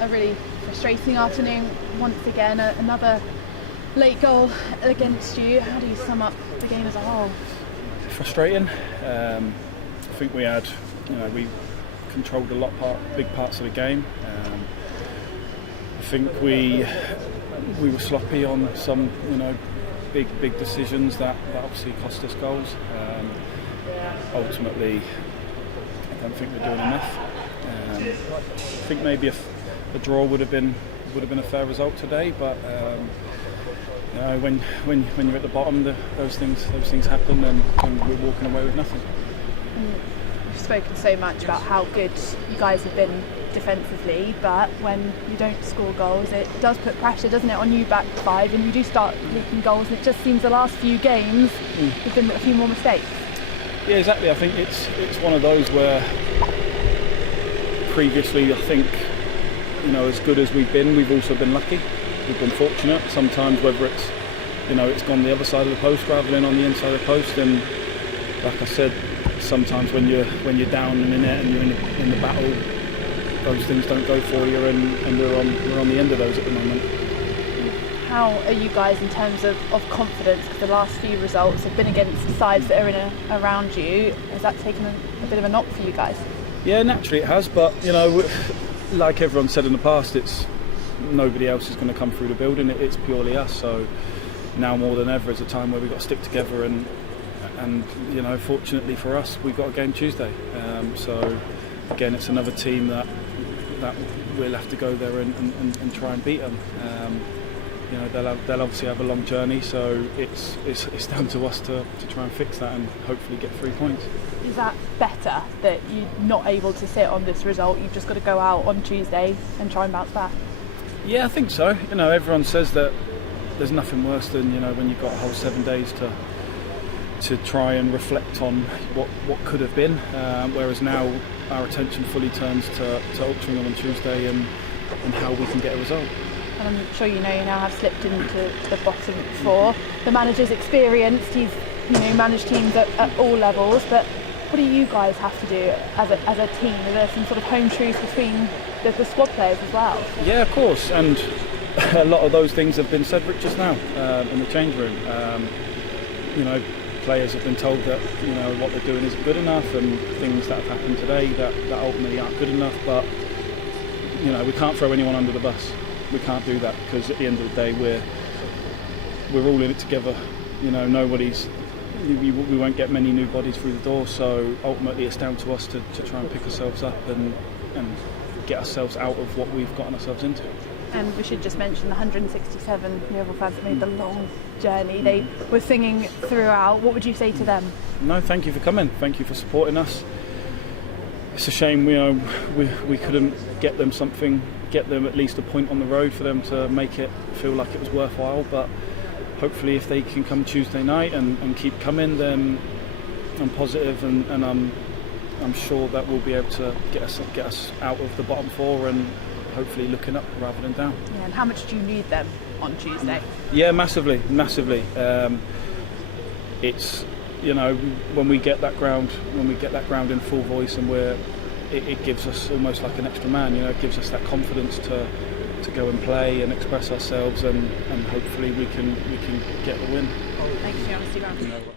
A really frustrating afternoon once again. Another late goal against you. How do you sum up the game as a whole? Frustrating. I think we had, we controlled big parts of the game. I think we were sloppy on some, big decisions that obviously cost us goals. Ultimately, I don't think we're doing enough. I think maybe a draw would have been a fair result today, but when you're at the bottom, those things happen, and we're walking away with nothing. You've spoken so much about how good you guys have been defensively, but when you don't score goals, it does put pressure, doesn't it, on you back five, and you do start leaking goals, and it just seems the last few games there's been a few more mistakes. Yeah, exactly. I think it's one of those where previously, I think, as good as we've been, we've also been lucky. We've been fortunate sometimes, whether it's gone the other side of the post rather than on the inside of the post. And like I said, sometimes when you're down and in it and you're in the battle, those things don't go for you, and we're on the end of those at the moment. How are you guys in terms of confidence? Because the last few results have been against sides that are around you. Has that taken a bit of a knock for you guys? Yeah, naturally it has, but like everyone said in the past, it's nobody else is going to come through the building. It's purely us. So now more than ever is a time where we've got to stick together, and fortunately for us, we've got a game Tuesday. So again, it's another team that we'll have to go there and try and beat them. They'll obviously have a long journey, so it's down to us to try and fix that and hopefully get 3 points. Is that better, that you're not able to sit on this result? You've just got to go out on Tuesday and try and bounce back? Yeah, I think so. Everyone says that there's nothing worse than when you've got a whole 7 days to try and reflect on what could have been, whereas now our attention fully turns to Altrincham on Tuesday and how we can get a result. And I'm sure you now have slipped into the bottom four. The manager's experienced, he's managed teams at all levels, but what do you guys have to do as a team? Are there some sort of home truths between the squad players as well? Yeah, of course, and a lot of those things have been said just now in the change room. Players have been told that what they're doing isn't good enough, and things that have happened today that ultimately aren't good enough. But we can't throw anyone under the bus. We can't do that, because at the end of the day we're all in it together. We won't get many new bodies through the door, so ultimately it's down to us to try and pick ourselves up and get ourselves out of what we've gotten ourselves into. And we should just mention the 167 Millwall fans that made the long journey. They were singing throughout. What would you say to them? No, thank you for coming. Thank you for supporting us. It's a shame, we couldn't get them at least a point on the road for them to make it feel like it was worthwhile. But hopefully, if they can come Tuesday night and keep coming, then I'm positive, and I'm sure that we'll be able to get us out of the bottom four and hopefully looking up rather than down. Yeah, and how much do you need them on Tuesday? Yeah, massively. It's when we get that ground in full voice, and it gives us almost like an extra man. It gives us that confidence to go and play and express ourselves, and hopefully we can get the win. Thanks for your honesty, Round.